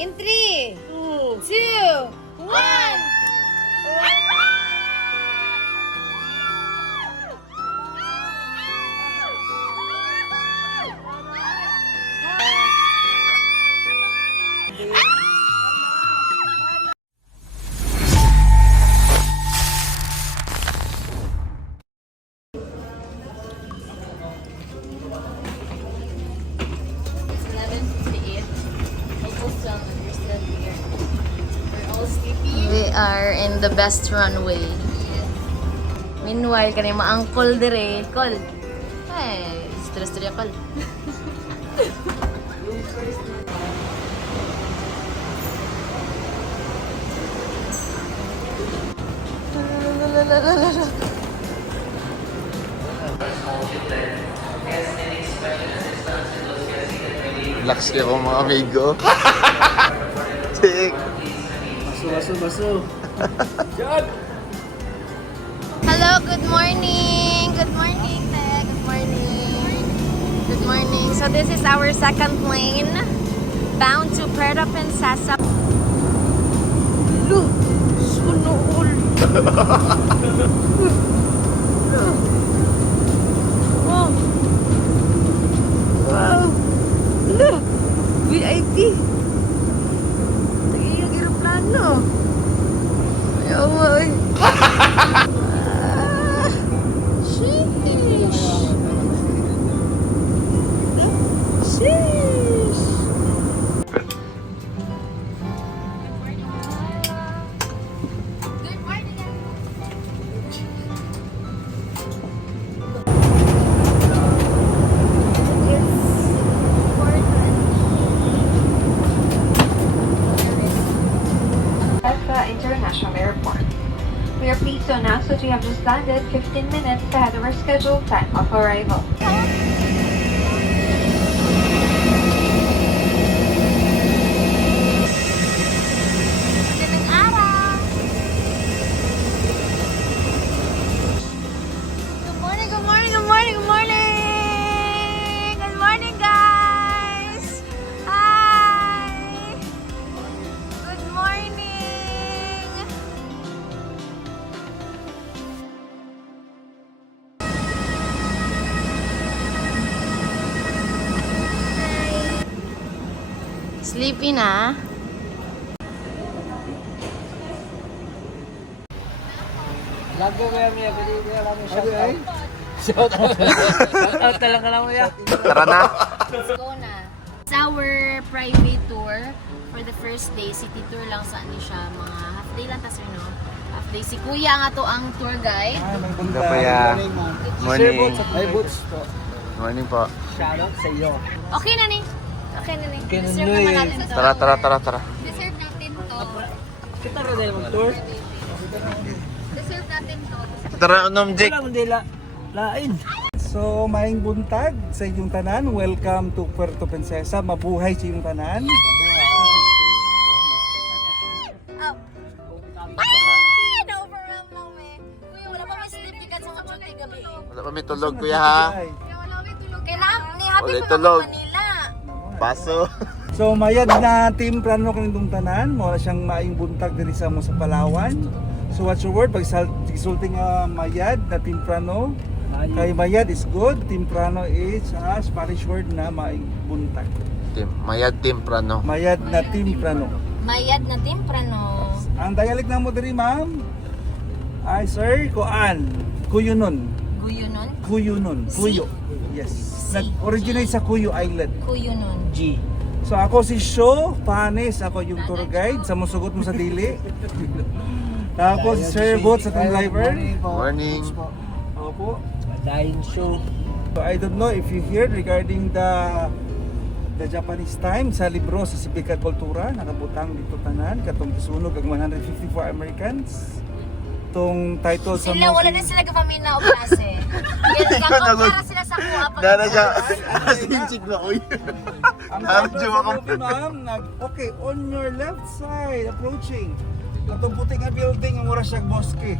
In 3, 2, 1. We are in the best runway. Meanwhile, kanina ma-uncle dire. Call. Ay, istorya call. Relax kayo mga amigo. Tik. Baso. Diyan! Hello, good morning. Good morning, Te. Good morning. Good morning. So this is our second plane bound to Puerto Princesa. Look, suno all. Wow. Wow. Look, VIP. Nagiging aeroplano. Ay, sheesh. Sheesh. International Airport. We are pleased to announce that we have just landed 15 minutes ahead of our scheduled time of arrival. Magandang araw. Good morning, good morning, good morning, good morning. Good morning, guys. Hi. Good morning. Sleepy na. Lago ba yan, Mia? Pwede ba lang yung shout out? Shout out talaga lang mo yan. Tara na. Let's go na. It's our private tour for the first day. City tour lang sa ano siya. Mga half day lang tas no? Half day. Si Kuya nga to ang tour guide. Ganda pa ya. Morning. May boots po. Morning po. Shout out sa iyo. Okay na ni. Okay na ni. Okay na Deserve ni. naman natin to. Tara. Deserve natin to. Kita rin din mag-tour. Deserve natin to. Tara, unom, Jake. Wala mo din lain. So, maing buntag sa inyong tanan. Welcome to Puerto Princesa. Mabuhay sa inyong tanan. Up. Ah! Na-overwhelm lang me. Kuya, wala pa may sleep ticket sa Cochote gabi. Wala pa may tulog, kuya ha. Kaya na, ni happy Ulit pa tulog. Manila. Baso. So, mayad na team plano kang itong tanan. Mula siyang maing buntag diri sa mo sa Palawan. So, what's your word? Pag sulting mayad na team plano. Kay mayad is good. Team plano is Spanish word na maing buntag. Mayad temprano. Mayad na team plano. Mayad na temprano. Ang dialect na mo diri, ma'am? Ay, sir, kuan. Kuyunon. Guyo nun? Kuyunon. Kuyo. Yes. Nag-originate sa Cuyo Island. Kuyo nun. G. So ako si Sho Panes, ako yung tour guide sa musugot mo sa dili. Tapos si Sir Bot sa team driver. Morning. Opo. Dahin show. So I don't know if you heard regarding the Japanese time sa libro sa Sibika Kultura, nakabutang dito tanan katong sunog ang 154 Americans. Tong title sa Sila, wala na sila gapamina o klase. Para sila sa kuha pag Dara siya. Asinsig na uy. Ang Medyo title sa ako. movie, ma'am, okay, on your left side, approaching. Katong puti nga building, ang mura siyang mosque.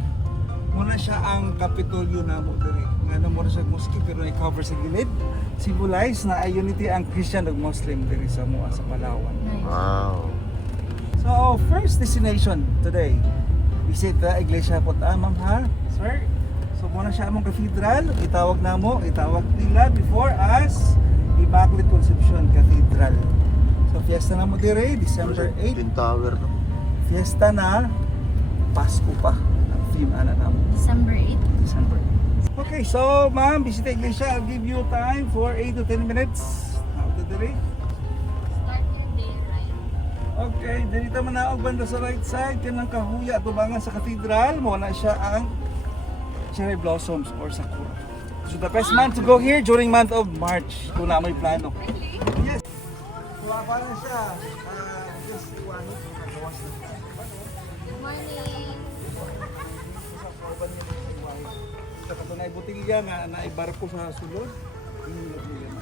Muna siya ang Kapitolyo na mo diri. Nga mura siyang mosque pero i-cover sa gilid. Symbolize na ay unity ang Christian ug Muslim diri sa Mua sa Palawan. Wow. first destination today. Visit the Iglesia Puta, ma'am ha? Sir? So muna siya among cathedral, itawag nila before as Immaculate Conception Cathedral. So fiesta na mo dire, December 8. Twin Tower, no? Fiesta na, Pasko pa. Ang theme ana na mo, December 8. December. Okay, so ma'am, visit the Iglesia. I'll give you time for 8 to 10 minutes. After dire. Start your day right. Okay, dito man na og banda sa right side kanang kahuya tubangan sa cathedral mo na siya ang cherry blossoms or sakura. So the best month to go here during month of March kung na may plano. Yes. Kuha na siya. Just one nakagawas na. Good morning. Sa katunay botilya nga naibarko sa sulod. Inilot nila.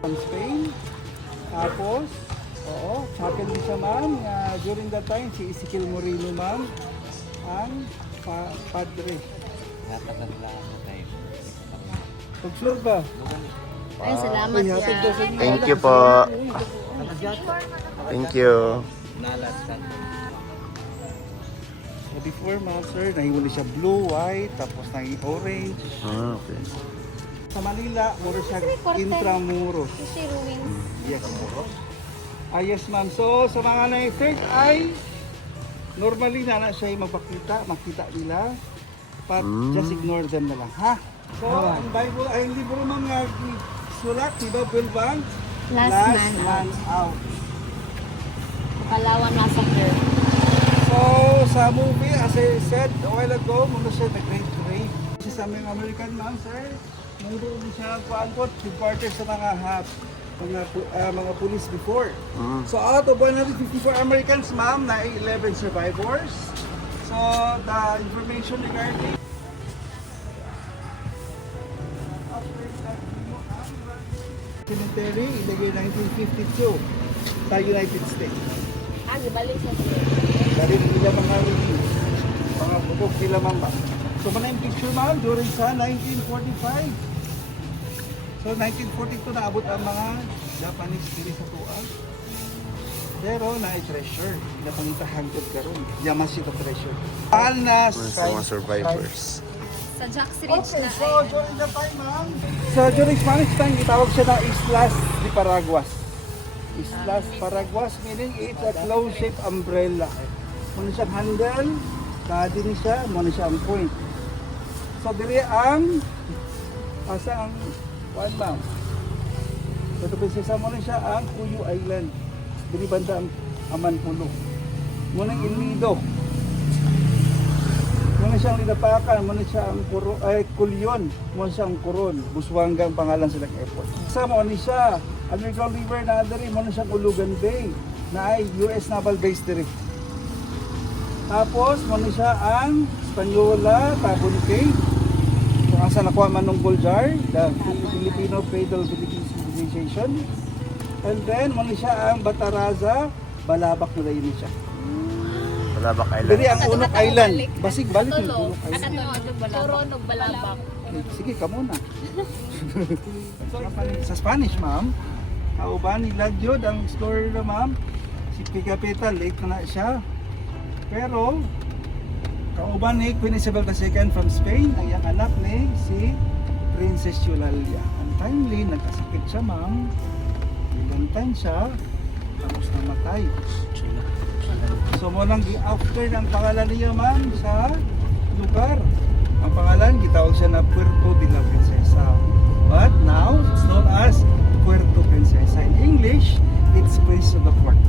From Spain. Tapos, oo, chapel din siya ma'am. During that time, si Ezekiel Moreno ma'am, ang padre. Pag-sure ba? Ay, salamat Ay, hatid daw sa ya. inyo. Thank you po. Thank you. So before ma'am sir, nahiwali siya blue, white, tapos naging orange. Ah, okay. Sa Manila, muro siya intramuros. Sushi ruins. Yes, muros. Yes ma'am. So sa mga na third eye, normally na siya yung makita nila. But just ignore them na lang, ha? So, ang Bible ay hindi bro mga sulat, diba, 12 months? Last man out. Palawan Massacre. So, sa movie, as I said a while ago, muna siya The Great Raid. Kasi sa mga American ma'am, sir, nandun siya kuangkot, reporter sa mga police before. So, out of 154 Americans, ma'am, na 11 survivors. So, the information regarding cemetery, ilagay 1952 sa United States. Gibalik sa Dari nila mga reviews, mga bukog nila mga. So, mana yung picture ma'am, during sa 1945. So, 1942 naabot ang mga Japanese diri sa tuwa. Pero na-treasure, napangitahagod karon. Yamas ito treasure. Mahal na Sa mga survivors. Sa Jack's Ridge Okay, na so during that time, ma'am. So during Spanish time, itawag siya na Islas de Paraguas. Islas Paraguas, meaning it's a close-shaped umbrella. Muna siyang handle, kadi ni siya, muna siya ang point. So diri ang, asa ang, one ma'am. So ito prinsesa muna siya ang Cuyo Island. Diri banda ang Amanpulo. Muna ang Inido. Muna siyang Linapakan, muna siya ang Kulyon, muna siya ang Coron, Busuanga ang pangalan silang airport. Kasama ni siya, Underground River na diri, muna siyang Ulugan Bay, na ay US Naval Base diri. Tapos, muna siya ang Espanyola, Tabon Cay, kung asa nakuha man ng Goljar, the Filipino Cradle Civilization. And then, muna siya ang Bataraza, Balabac na yun siya. Balabak Island. Diri ang Unok Island. Basig balik ng Unok Island. Turonog Balabak. Sige ka muna. Sa Spanish, ma'am, kauban ni Ladyod ang explorer na ma'am. Si Pigapita, late na siya. Pero, kauban ni Queen Isabel II from Spain, ay ang anak ni si Princess Eulalia. Untimely, nagkasakit siya ma'am. Ilantan siya, tapos namatay. So mo nang after ng pangalan niya ma'am sa lugar. Ang pangalan gitawag siya na Puerto de la Princesa. But now it's known as Puerto Princesa. In English, it's Princess of the Port.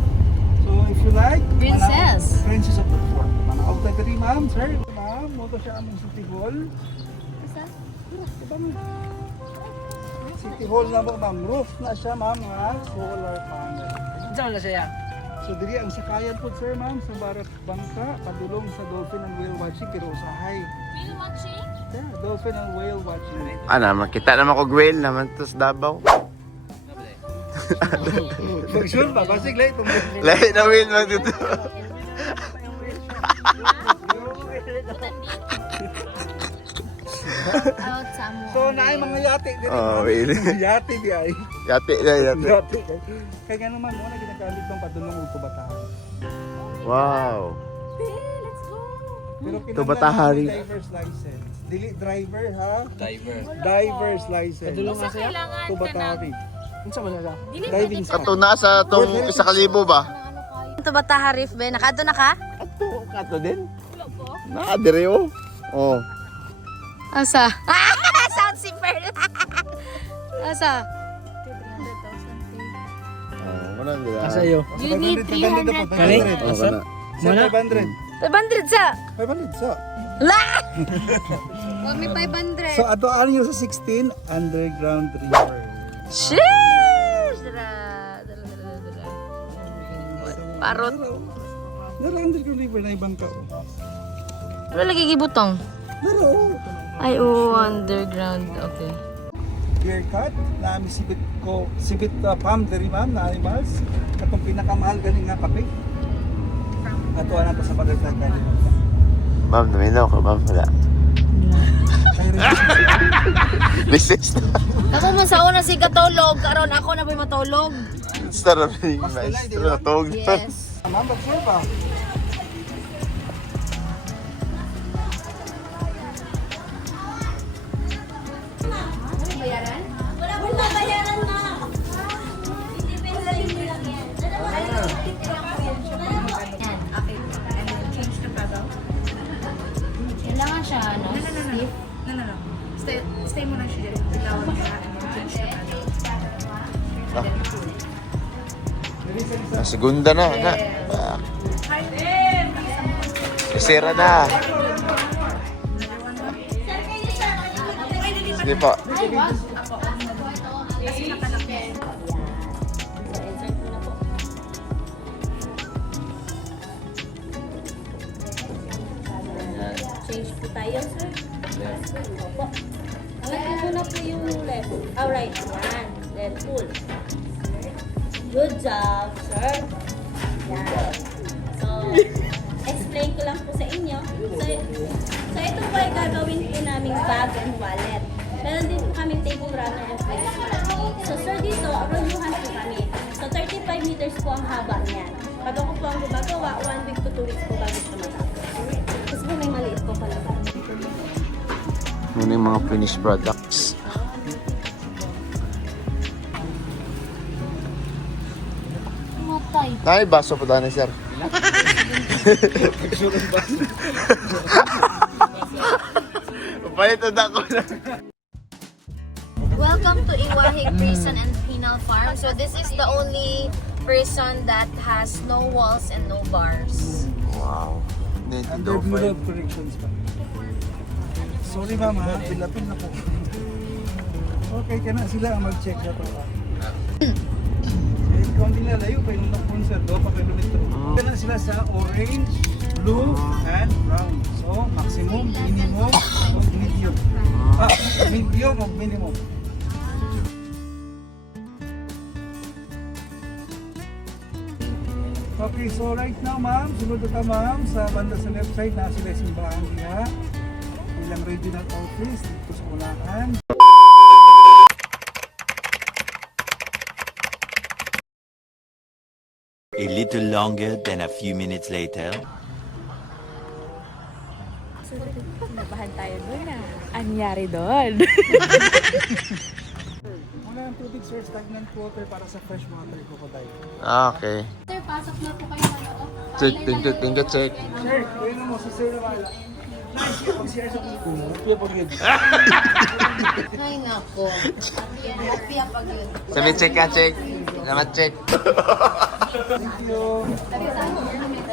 So if you like, Princess. Princess of the Port. Manaog na diri ma'am, sir. Ma'am, moto siya among City Hall. Diba, ma'am? City Hall na mo ma'am. Roof na siya ma'am nga solar panel. Diyan na siya. So diri ang sakayan po sir ma'am sa barat bangka padulong sa dolphin and whale watching pero usahay. Whale watching? Yeah, dolphin and whale watching. Ano, makita naman ko whale naman to sa Davao. Mag-sure ba? Basig lang itong Lahi na whale lang dito. Out sa mo. So, naay mga yate din. Oh, whale. Yate di ay. Yate na, yate. Yate. Kaya nga naman mo, na ginagamit ng padulong o tubatahan. Wow. Pero Tubatahari. kinahanglan ng driver's license. Dili driver ha? Diver. Driver's license. Kadulong nga siya? Kailangan ka ng... Tubatahari. Ano sa mga Dili Driving pwede Ato na sa tong 1,000 ba? Ito ba taharif, be? Nakato na ka? Ato, kato din. Nakadiri oh. Oh. Asa? Sound si Pearl. Asa? Oh, wala nila. Asa iyo? You need 300 Kali? Oh, wala. Muna? 500. 500 sa? 500 so. La! Oh, may 500. So ato ano yung sa 16 underground river. Sheesh! Parot. Nara underground river na ibang ka. Wala lagi gibutong. Nara. Ay, oh, underground. Okay. Beer cut na mi sibit farm diri ma'am na animals. Katong pinakamahal ganing nga kape. Ato ana to sa pagdagdag. Ma'am, naminaw ka, ma'am. Wala. Business na. Ako man sa una si katulog, karon ako na ba matulog? Sarap yung maestro na tawag doon. Yes. Ma'am, sure ba? Okay. And then change the paddle. Kailangan siya, ano? No. Stay muna siya dito. Bitawan siya and then change the paddle. Segunda na, na. Sira na. Sige po. Change po tayo, sir. Opo. Lagyan mo na po yung left. Alright, yan. Then pull. Good job, sir. Yan. So, explain ko lang po sa inyo. So ito po ay gagawin po naming bag and wallet. Meron din po kaming table runner and place. So, sir, dito, rolyuhan po kami. So, 35 meters po ang haba niyan. Pag ako po ang gumagawa, 1 week to 2 weeks po bago siya matapos. Kasi po may maliit po pala ba? Muna yung mga finished products. Matay. Ay, baso po tayo sir. Palit na ako na. Welcome to Iwahig Prison and Penal Farm. So this is the only prison that has no walls and no bars. Wow. Under Bureau of Corrections pa. Sorry ma'am ha, pilapin na po. Okay ka na, sila ang mag-check na to. Eh, kung hindi nalayo pa yung sponsor do, pa kilometro. Kaya na sila sa orange, blue, and brown. So, maximum, minimum, o medium. Medium o minimum. Okay, so right now ma'am, sunod ka ma'am sa banda sa left side na sila simbahan niya. Ilang regional office dito sa unahan. A little longer than a few minutes later. Nabahan tayo doon na. Anyari doon? Muna ang tubig sir, stagnant water para sa fresh water crocodile. Okay. Sir, pasok na po kayo ngayon. Check, tingko, check. Sir, kuya mo si sir na wala. Pag-share sa kuya. Kuya pag-yun. Ay nako. Happy pag yun. Sabi check ka, check. Salamat, check. Thank you.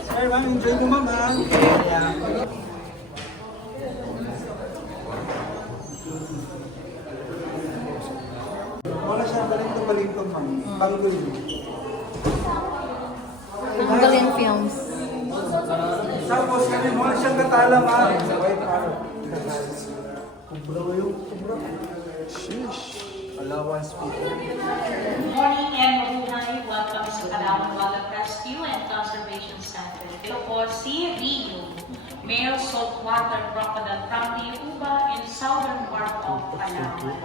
Sir, ma'am, enjoy mo ma'am ha. Wala siya balintong ma'am. Pangulin. Tanggalin films. Tapos kami mo siyang katala ma'am. White powder. Allowance people. Good morning and mabuhay. Welcome sa Palawan Wildlife Rescue and Conservation Center. Ito po si Rio, male saltwater crocodile from Liuba in southern part of Palawan.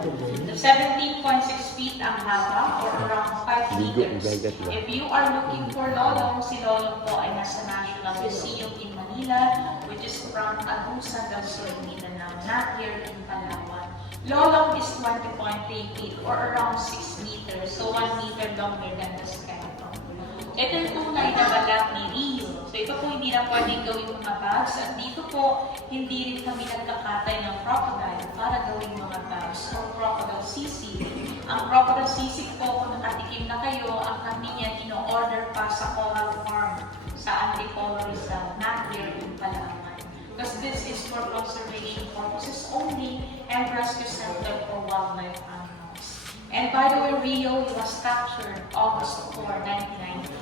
The 17.6 feet ang haba or around 5 meters. If you are looking for Lolong, si Lolong po ay nasa National Museum in Manila, which is from Agusan del Sur, Mindanao, not here in Palawan. Lolong is 20.3 feet or around 6 meters, so 1 meter longer than the skeleton. Ito yung tunay na balat ni Rio. So ito po hindi na pwedeng gawing mga bags at dito po hindi rin kami nagkakatay ng crocodile para gawing mga bags or crocodile sisig. Ang crocodile sisig po kung nakatikim na kayo, ang kami niya ino-order pa sa Coral Farm sa Antipolo Rizal, not here in Palawan. Because this is for conservation purposes only and rescue center for wildlife animals. And by the way, Rio was captured August 4, 1990.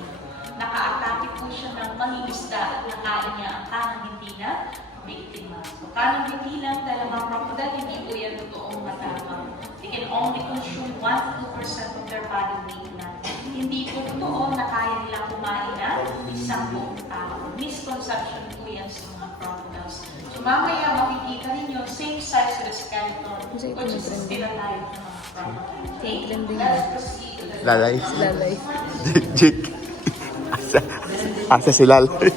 Naka-atake po siya ng mangingisda at nakain niya ang kanang hindi na biktima. So, kanang hindi lang dahil mga crocodile, hindi po yan totoong matapang. They can only consume 1-2% of their body weight lang. Hindi po totoo na kaya nilang kumain na isang buong tao. Misconception po yan sa mga crocodiles. So mamaya makikita ninyo, same size with the skeleton, which is still alive ng mga crocodile. Let's proceed to the Lalay. Jik. Asa si Lalay.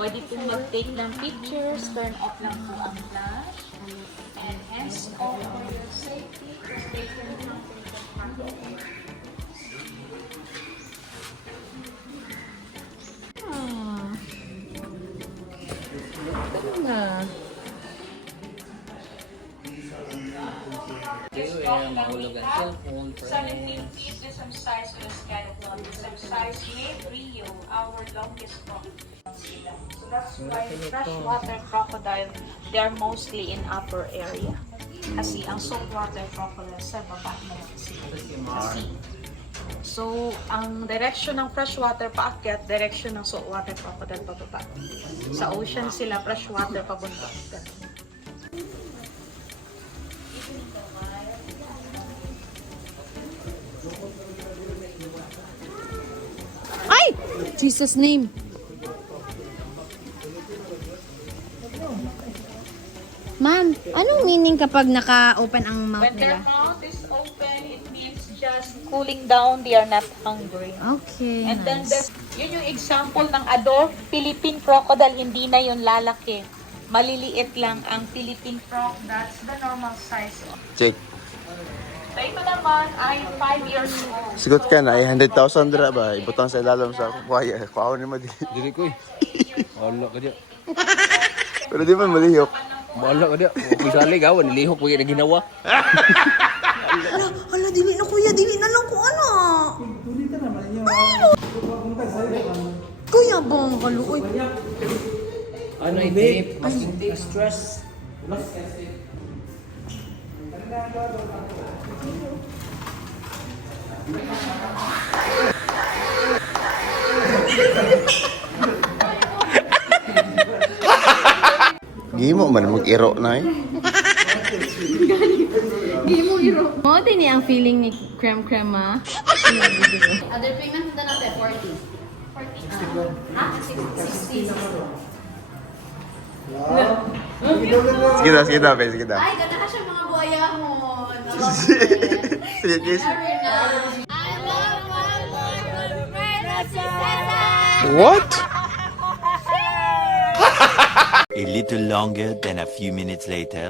Pwede pong mag-take ng pictures, turn off lang po ang flash, and hands off for your safety. Take your time. Mahulog ang cellphone, 17 feet is some size with a skeleton. Some size made Rio, our longest crocodile. So that's why freshwater crocodile, they are mostly in upper area. Kasi ang saltwater crocodile sa baba na sila. Sa sea. So, ang direction ng freshwater paakyat, direction ng saltwater crocodile pababa. Sa ocean sila, freshwater pabunda. Ay! Jesus name. Ma'am, anong meaning kapag naka-open ang mouth When their nila? mouth is open, it means just cooling down, they are not hungry. Okay, And then, nice. yun yung example ng adult Philippine crocodile, hindi na yun lalaki. Maliliit lang ang Philippine croc, that's the normal size. Jik. So ito naman ay 5 years old. Sigot ka na, 100,000 dra ba? Ibutang sa ilalim sa kuwaya. Kuhaw ni mo di. Dili ko eh. Wala ka diya. Pero di man malihok. Wala ka diya. Kung sali gawan, nilihok ko yung ginawa. Hala, dili na kuya, dili na lang ko ano. Tulita naman niyo. Pupunta sa iyo. Kuya, bong kaluoy. Ano ito? Stress. Gimo man mag-iro na eh. Mo din niya ang feeling ni Creme Crema. Other payment na natin, 40. 60. Sige na, sige na, sige na. Ay, ganda ka siya mga buhaya mo. Sige, kiss. I love my friend. What? A little longer than a few minutes later.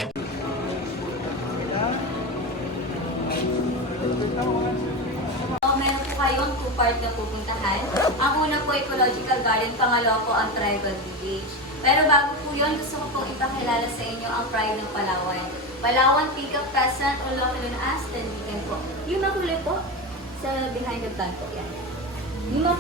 Meron po kayong two-part na pupuntahan. Ang una po ecological garden, pangalawa po ang tribal village. Pero bago po yun, gusto ko pong ipakilala sa inyo ang pride ng Palawan. Palawan Peacock Pheasant o locally known as Tendigan po. Yung makulay po, sa behind the plant po yan. Yung na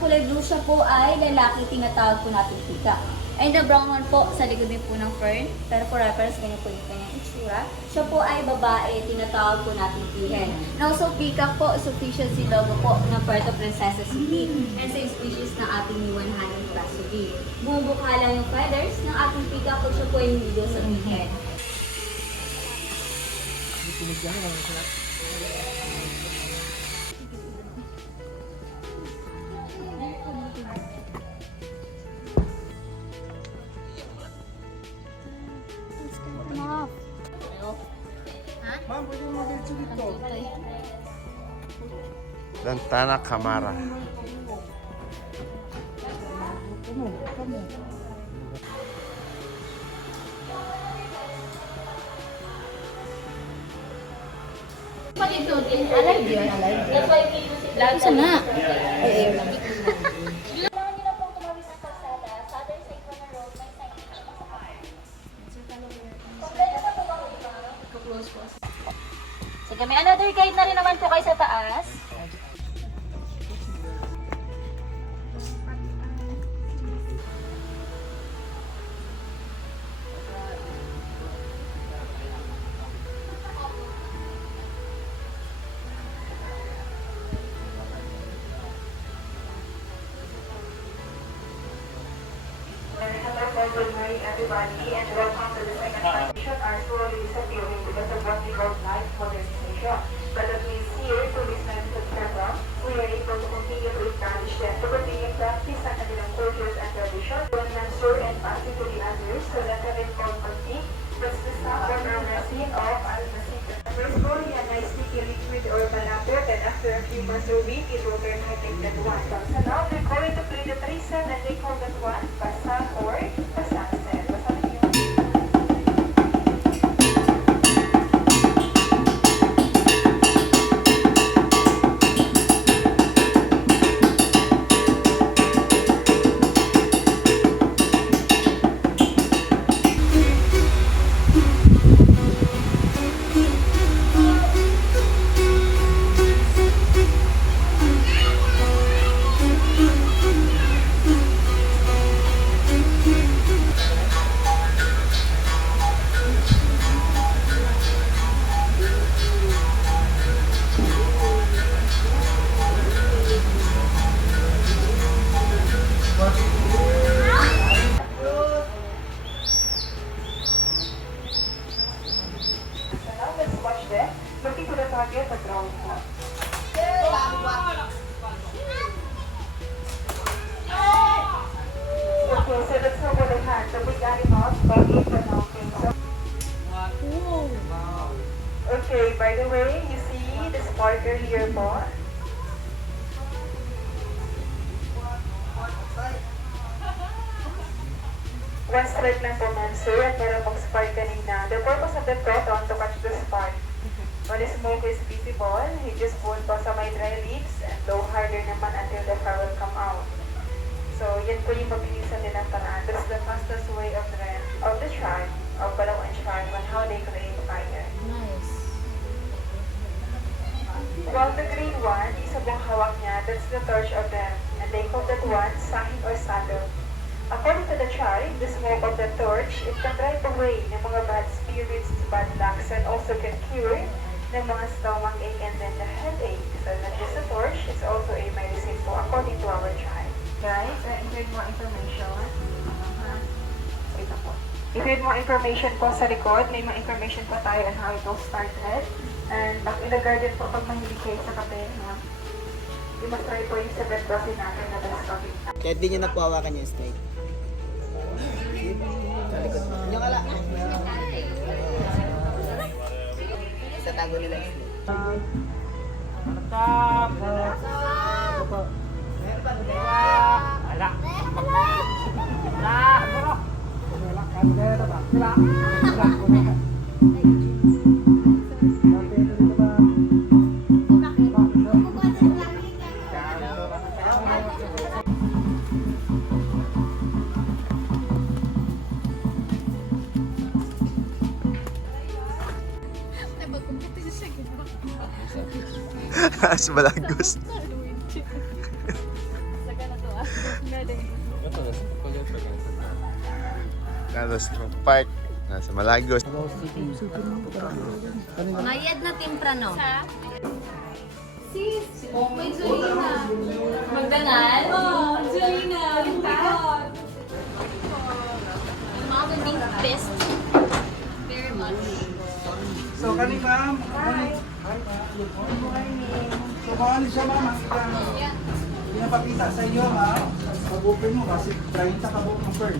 kulay blue siya po ay lalaki, tinatawag po natin peacock. And the brown one po, sa likod din po ng fern, pero for reference, ganyan po yung kanyang itsura. Siya po ay babae, tinatawag po natin pihen. Now, so peacock po, sufficiency logo po ng Puerto Princesa City. And same species ng ating Niwan Honey Cassidy. Bumubukala yung feathers ng ating peacock kung siya po ay middle sa pihen. Ma'am, pwede mo mag-diretso dito. Lantana Camara. Kailangan nyo na pong tumawis ng kalsada. Sa other side po ng road, may signage po sa park. Kompleto na po ba kayo, ma'am? Sige, may another guide na rin naman po kayo sa taas. Good morning, everybody, and welcome to the second transition. Our slowly disappearing because of what we call life modernization. But that means here, to listen to the program, we are able to continue to encourage them to continue practice sa kanilang cultures and traditions, to answer and pass it to the others so that they can complete that's the standard or resin of Al-Masika. First, slowly and nicely liquid or malapit, and after a few months or week, it will turn hydrated one. So now they're going to play the threesome, and they call that one Basang or Basangsen. Basahin niyo. So now let's watch them. Looking to the target at ground one. Okay, so let's look at the hand. The big animals by eight pronouncing. Okay, by the way, you see the sparkle here po. One strike lang po, ma'am, sir, at meron pong spark kanina. The purpose of the proton to catch the spark. When the smoke is visible, you just pull po sa may dry leaves and blow harder naman until the fire will come out. So, yan po yung mabilisan din ang paraan. That's the fastest way of the tribe, of Balawan tribe, on how they create fire. Nice. While the green one, isa pong hawak niya, that's the torch of them. And they call that one sahig or sandal. According to the tribe, the smoke of the torch, it can drive away ng mga bad spirits, bad lucks, and also can cure ng mga stomach ache and then the headache. So not just the torch, it's also a medicine po according to our tribe. Guys, if you need more information, wait ako. If you need more information po sa likod, may mga information po tayo on how it all started. And back in the garden po, pag mahilig kayo sa kape, you must try po yung 7 dozen natin na best coffee. Kaya di nyo na po hawakan yung steak. Yung ala. Sa tago nila yung steak. As Malagos. Carlos Park. Nasa Malagos. Mayad na temprano. Magdangal? Oh, Jolina! Yung mga ganding best. Very much. So, kani ma'am. Hi. Hi ma'am. Good morning. So, bawal siya ma'am. Pinapakita sa inyo ma'am. Pag-open mo kasi 30 kabok ng pearl.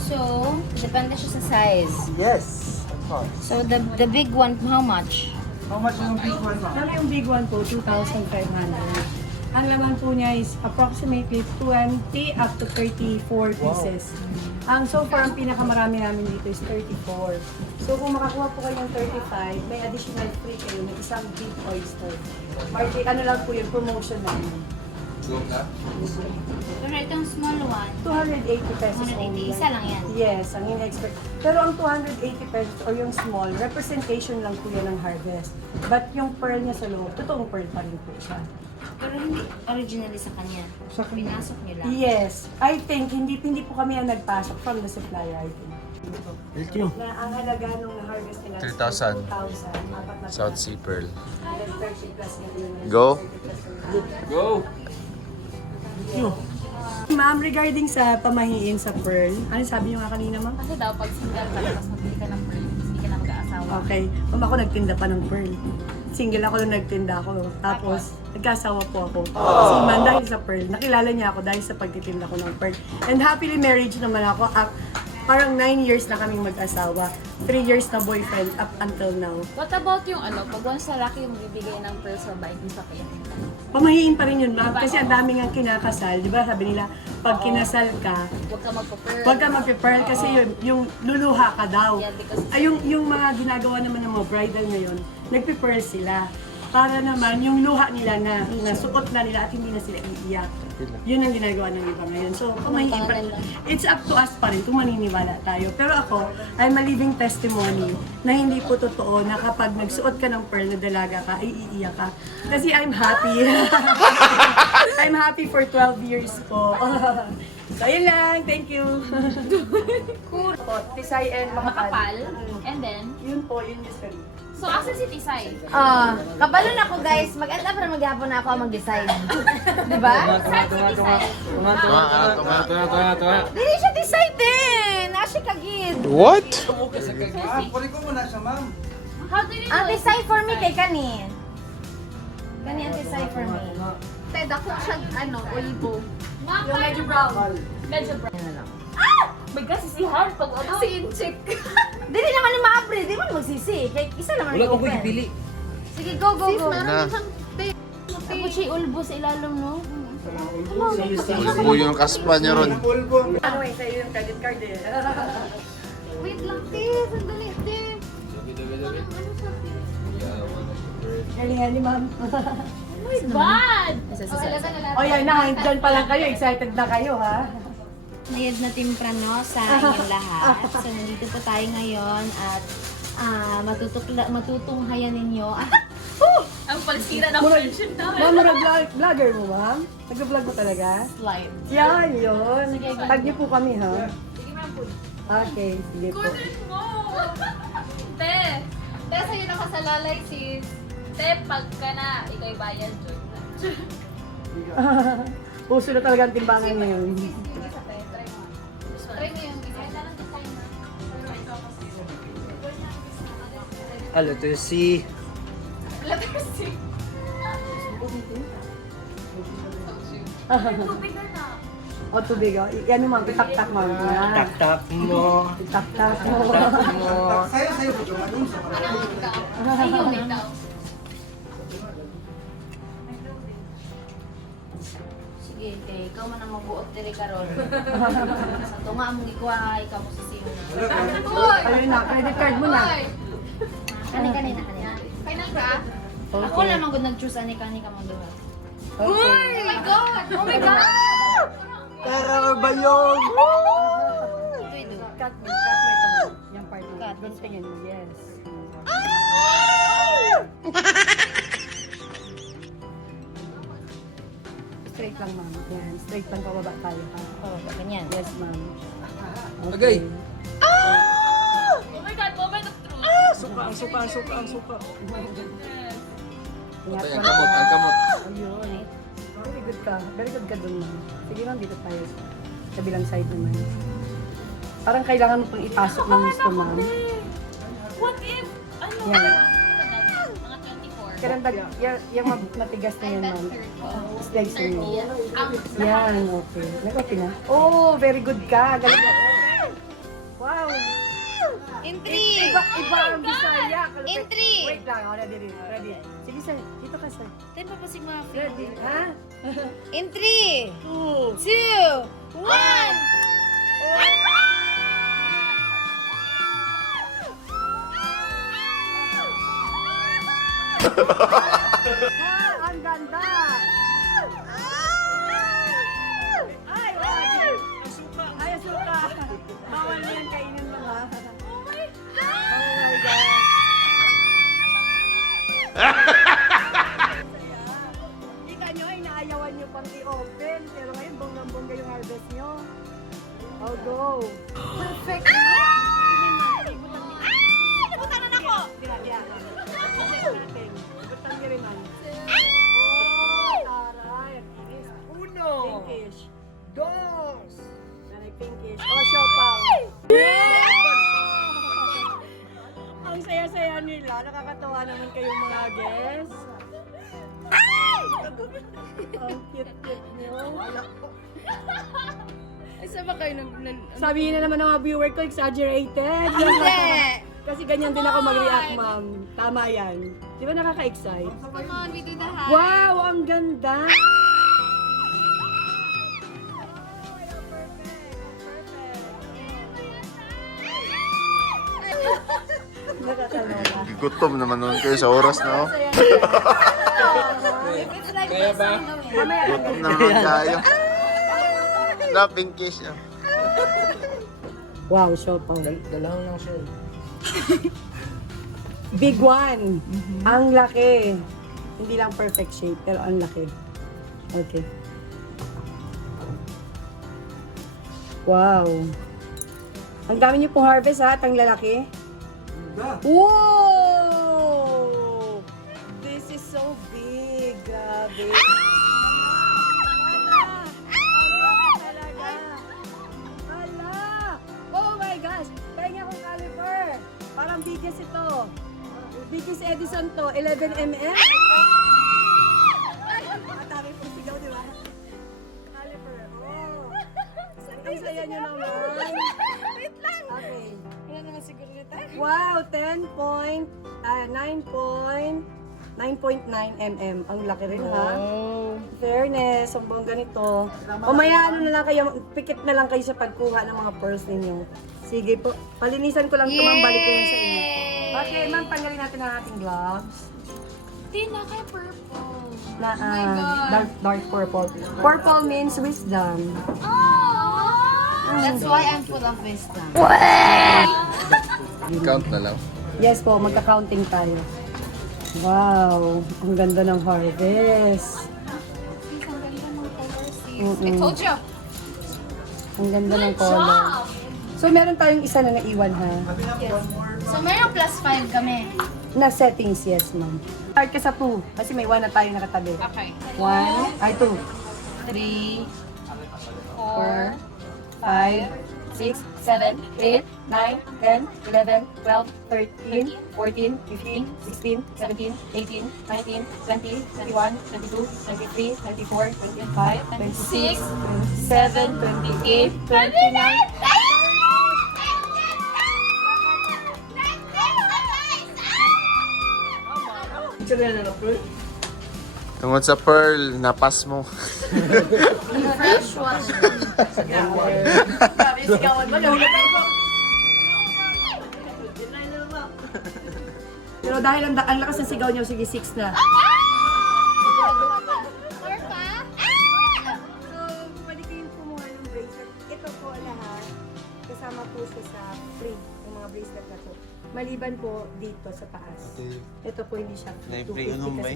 So, depende siya sa size. Yes. Of course. So, the big one, how much? How much yung big one ma'am? Pero yung big one po, 2,500. Ang laman po niya is approximately 20 up to 34 pieces. So far, ang pinakamarami namin dito is 34. So kung makakuha po kayo ng 35, may additional free kayo ng isang big oyster. Marty, ano lang po yung promotion namin. Pero itong small one, 280 pesos 180, only. isa lang yan. Yes, ang in-expect. Pero ang 280 pesos o yung small, representation lang po yan ng harvest. But yung pearl niya sa loob, totoong pearl pa rin po siya. Pero hindi originally sa kanya. Pinasok niyo lang. Yes. I think, hindi po kami ang nagpasok from the supplier, I think. Thank you. Na ang halaga nung na-harvest nila is 3,000. 2,000. Apat na South Sea Pearl. And then 30 plus yun. Go. Go! Ma'am, regarding sa pamahiin sa pearl, ano sabi niyo nga kanina, ma'am? Kasi daw, pag single ka, tapos mabili ka ng pearl, hindi ka na mag-aasawa. Okay. Ma'am, ako nagtinda pa ng pearl. Single ako nung nagtinda ako. Tapos, nagkasawa po ako. Si man, dahil sa pearl, nakilala niya ako dahil sa pagtitinda ko ng pearl. And happily marriage naman ako. Parang 9 years na kaming mag-asawa. 3 years na boyfriend up until now. What about yung pag once lalaki yung bibigay ng pearl sa bahay, hindi sa kaya? Pamahiin pa rin yun, ma'am. Kasi ang daming ang kinakasal. Di ba sabi nila, pag kinasal ka, Huwag ka magpa-pearl. huwag ka mag-pearl kasi yung luluha ka daw. Yeah, because- Ay, yung mga ginagawa naman ng mga bridal ngayon, nagpe-pearl sila. Para naman yung luha nila na nasuot na nila at hindi na sila iiyak. Yun ang ginagawa ng iba ngayon. So, pamahiin pa rin. It's up to us pa rin kung maniniwala tayo. Pero ako, I'm a living testimony na hindi po totoo na kapag nagsuot ka ng pearl na dalaga ka, ay iiyak ka. Kasi I'm happy. I'm happy for 12 years po. So, yun lang. Thank you. Cool. Tisay and Makapal. And then, Yun po, yun usually. so asa si Tisay? Kabalon ako guys, mag-anda para maghapon na ako ang mag-decide. Diba? Saan si Tisay? Dili siya decide din! Nasi kagid! What? Kunin ko muna siya ma'am. How do you Ang know? decide for me kay Kani. Kani ang decide for me. Ted, ako siya, olibo. Yung medyo brown. Medyo brown. My God, sisihan pag si Inchik. Dili naman ni maabri, di man magsisi. Kay isa naman Wala ko i-open. pili. Sige, go, go, go. Na. Tapos siya ulbo sa ilalim, no? Ulbo yung kaspa niya ron. Pulbo. Ano eh, sa'yo yung credit card eh. Wait lang, te. Sandali, te. Hali-hali, ma'am. Oh my God! O yan na, dyan pa lang kayo. Excited na kayo, ha? Mayad na timprano sa inyong lahat. So, nandito po tayo ngayon at matutunghayan ninyo. Ang palsira ng friendship namin. Ma'am, vlogger mo, ma'am? Nag-vlog mo talaga? Slide. Yan, yun. Tag niyo po kami, ha? Okay, sige po. mo! Te! Te, sa'yo nakasalalay sis. Te, pagka na, ikaw'y bayan dyan. Puso na talaga ang timbangan ngayon. Try mo yung isa. Letter C. Letter C. Tubig na na. O, tubig, o. Yan yung ma'am, itak-tak, ma'am. Yan. Tak-tak mo. Itak-tak mo. Tak mo. Sayo po siya madun sa Ayun, ikaw. Sige, kay ikaw man ang magbuot diri karon. Sa tunga mong ikuha, ikaw mo sisiyo na. Ayun na, credit card mo na. Kani. Final ka? Ako naman gud nag-choose ani kani ka mo duha. Oh my God! Oh my God! Pera ba yun? Cut mo ito, ma'am. Yung part mo. Doon tingin mo, yes. Straight lang, ma'am. Yan, straight lang pababa tayo, ha? Pababa ganyan. Yes, ma'am. Okay. Oh my God! Moment of truth! Suka. Ingat Ang ka. kamot. Ayun. Very good ka. Very good ka dun, ma'am. Sige, ma'am, dito tayo sa kabilang side naman. Parang kailangan mo pang ipasok ng gusto, ma'am. What Yan. Mga 24. Karambag, yung matigas na yan, ma'am. Slice Thirty. mo. Ang Yan, okay. Nag-okay na? Oh, very good ka. Galing ka. Wow. In 3. Iba ang Bisaya. In 3. Wait lang, ako ready. Ready. Sige, sir. Dito ka, sir. Then papasig mga Ready. Ha? In 3, 2. 2, 1. Ang ganda! Ay, wala. Ay, asuka. Bawal na yan kainin mo, ha? Oh my God! Kita nyo, inaayawan nyo pang i-open. Pero ngayon, bonggang-bongga yung harvest nyo. Oh, go! Perfect! Nabutanan ako! Dila. Butang niya rin, man. Oh, taray. Uno. Pinkish. Dos. Taray, pinkish. Oh, siopaw. Ang saya-saya nila. Nakakatawa naman kayong mga guests. Ang cute-cute nyo. Ay, saan ba kayo Sabihin na naman ng mga viewer ko, exaggerated. Hindi. Kasi ganyan din ako mag-react, ma'am. Tama yan. Di ba nakaka-excite? Come on, we do the high. Wow, ang ganda! Nakakaloka. Gutom naman nun kayo sa oras na, oh. If it's like Kaya this, ba? ano eh. Mamaya lang. Gutom naman kayo. Na pinkish, ah. Wow, siopaw. Dalawang lang siya. Big one. Ang laki. Hindi lang perfect shape, pero ang laki. Okay. Wow. Ang dami niyo pong harvest, ha? At ang lalaki. Whoa! This is so big. Grabe. Hala! Oh my gosh! Pahinga akong caliper. Parang biggest ito. Biggest Edison to. 11 mm. Matami pong sigaw, di ba? Caliper. Oh! Ang saya nyo naman. Wait lang. Okay. Wala naman siguro nito. Wow, 9.9 mm. Ang laki rin, ha? Fairness, ang bongga nito. Mamaya ano na lang kayo, pikit na lang kayo sa pagkuha ng mga pearls ninyo. Sige po, palinisan ko lang ito, ma'am. Balik ko yan sa inyo. Okay, ma'am, tanggalin natin ang ating gloves. Hindi na kay purple. Na, dark purple. Purple means wisdom. That's why I'm full of wisdom. Count na lang. Yes po, magka-counting tayo. Wow, ang ganda ng harvest. I told you. Ang ganda ng color. So, meron tayong isa na naiwan, ha? So, mayroong +5 kami. Na settings, yes, ma'am. Start ka sa 2, kasi may 1 na tayo nakatabi. Okay. 1, ay 2, 3, 4, 5, 6, 7, 8, 9, 10, 11, 12, 13, 14, 15, 16, 17, 18, 19, 20, 21, 22, 23, 24, 25, 26, 27, 28, 29, Tungkol sa pearl, napas mo. fresh water. Grabe, sigawan mo, nahulat ako. Pero dahil ang lakas ng sigaw niyo, sige 6 na. More pa? So, pwede kayong kumuha ng bracelet. Ito po lahat, kasama po siya sa free, yung mga bracelet na to. Maliban po dito sa taas. Ito po hindi siya free, ano ba?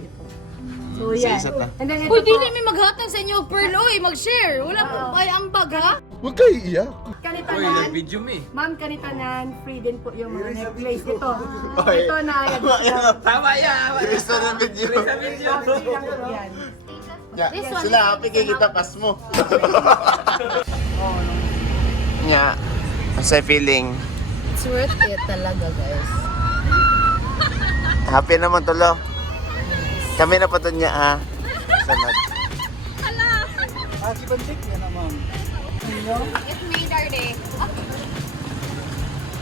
So, yeah. And then ito Uy, di po, na may maghatag sa inyo pearl. Uy, mag-share. Wala po ay ambag, ha? Huwag kayo iyak. kanitanan, Video me. ma'am, kanitanan, free din po yung mga necklace. Ito, Oy. ito na, yan. Tama yan! Gusto ng video. Yan. Yeah, sila happy kay kita pas mo. Nya, sa feeling. It's worth it talaga, guys. Happy naman tulo. Kami na pa niya ha. Sanad. Si Bantik yan na ma'am. It made our day.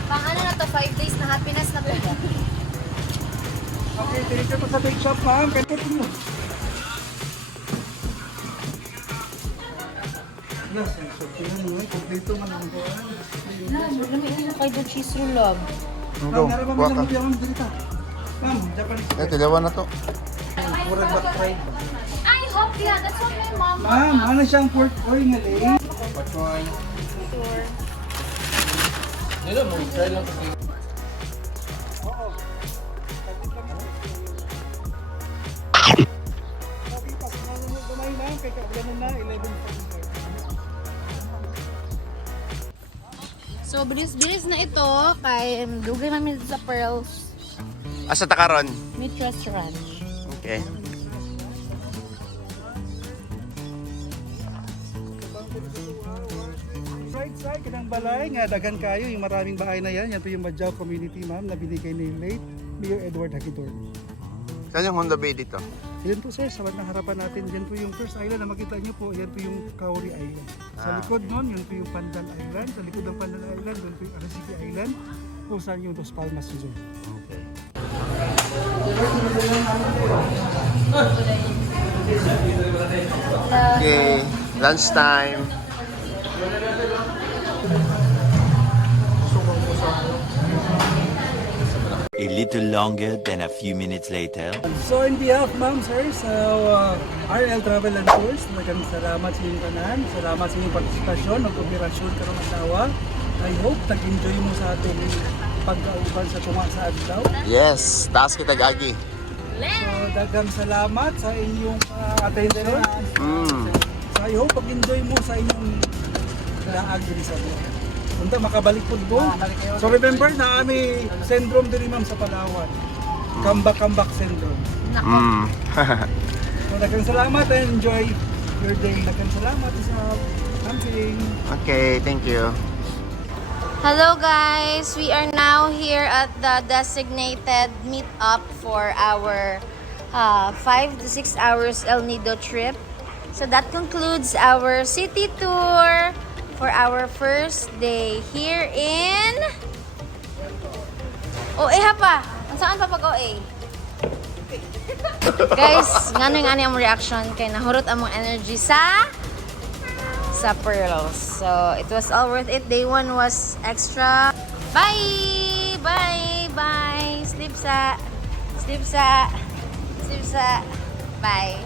Pang ano na to, 5 days na happiness na to. Okay, dito po sa bake shop ma'am. Kaya mo. Yes, so tingnan mo, kompleto man ang buwan. Lumiin na kayo cheese roll love. Go, Ma'am, kuha ka. ma'am, dito. Ma'am, Japanese. Eh, tilawan na to. Murag back fried. I hope, yeah, that's what my mom Ma'am, ano siyang pork oil nga din? Nila mo, try lang kasi. Oo. Okay, pasunod mo gamay ma'am, kay kaaglan na 11:45. So, bilis-bilis na ito kay dugay namin sa Pearls Asa ta karon? Meat Restaurant. Okay. Side kanang balay nga daghan kayo yung maraming bahay na yan. Yan po yung Madjaw community ma'am na binigay ni late Mayor Edward Hakitor. Saan yung Honda Bay dito? Yan po sir, sa bandang harapan natin, yan po yung first island na makita nyo po, yan po yung Kauri Island. Sa likod nun, yan po yung Pandan Island. Sa likod ng Pandan Island, yan po yung Arecibo Island. Kung saan yung Dos Palmas Zoo. Okay. Okay, lunchtime. A little longer than a few minutes later. So in behalf ma'am sir, sa RL Travel and Tours, maraming salamat sa inyong tanan. Salamat sa inyong partisipasyon ng operasyon karong adlaw. I hope nag-enjoy mo sa ating pagkauban sa tunga sa adlaw. Yes, taas kita gagi. So daghang salamat sa inyong attention. So I hope pag-enjoy mo sa inyong laag diri sa buhay. Unta makabalik po ko. So remember na ami syndrome diri ma'am sa Palawan. Comeback syndrome. So daghang salamat and enjoy your day. Daghang salamat sa camping. Okay, thank you. Hello guys, we are now here at the designated meet-up for our 5 to 6 hours El Nido trip. So that concludes our city tour for our first day here in OA pa. Saan pa pag OA? Guys, ngano yung ang reaction kay nahurot among energy sa Pearls. So, it was all worth it. Day 1 was extra. Bye! Bye! Bye! Sleep sa. Bye!